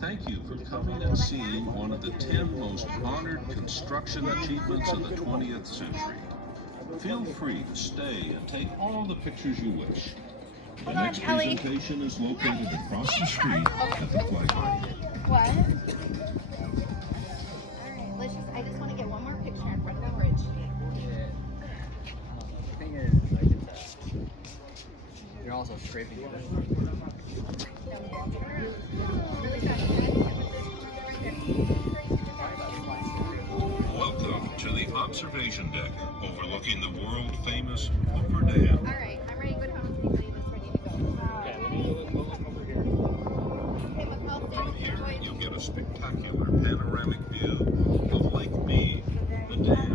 Thank you for coming and seeing one of the 10 most honored construction achievements of the 20th century. Feel free to stay and take all the pictures you wish. The next presentation is located across the street at the flag line. What? Alright, I just want to get one more picture in front of the bridge. Yeah. The thing is like you're also scraping it. Welcome to the observation deck overlooking the world-famous Hoover Dam. Alright, I'm ready to go down and see what is ready to go. Okay, let me look over here. From here, you'll get a spectacular panoramic view of Lake Mead, the dam,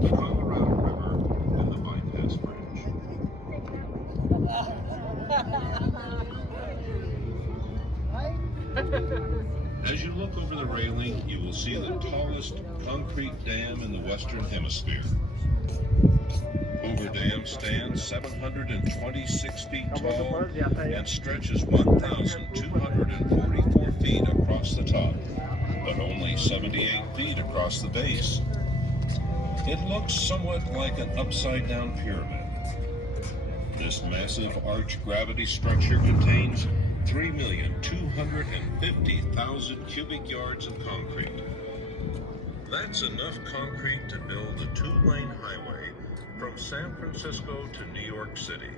the Colorado River, and the bypass bridge. As you look over the railing, you will see the tallest concrete dam in the Western Hemisphere. Hoover Dam stands 726 feet tall and stretches 1,244 feet across the top, but only 78 feet across the base. It looks somewhat like an upside-down pyramid. This massive arch gravity structure contains 3,250,000 cubic yards of concrete. That's enough concrete to build a two-lane highway from San Francisco to New York City.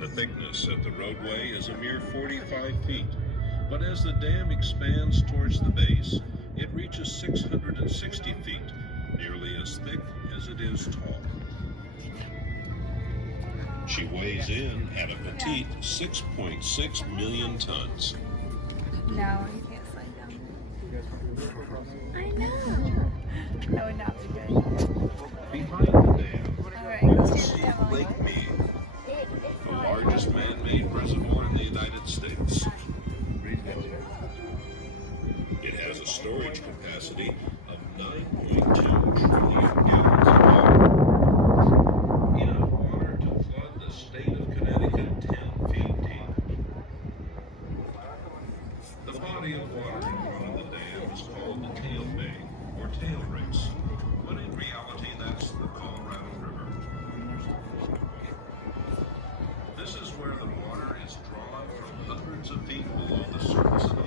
The thickness of the roadway is a mere 45 feet, but as the dam expands towards the base, it reaches 660 feet, nearly as thick as it is tall. She weighs in at a petite 6.6 million tons. No, you can't slide down. I know. That would not be good. Behind the dam, Alright, you go will stand see down. Lake Mead, the largest man-made reservoir in the United States. It has a storage capacity of 9.2 trillion gallons of water. Enough water to flood the state of Connecticut 10 feet deep. The body of water in front of the dam is called the tail bay, or tail race, but in reality that's the Colorado River. This is where the water is drawn from hundreds of feet below the surface of the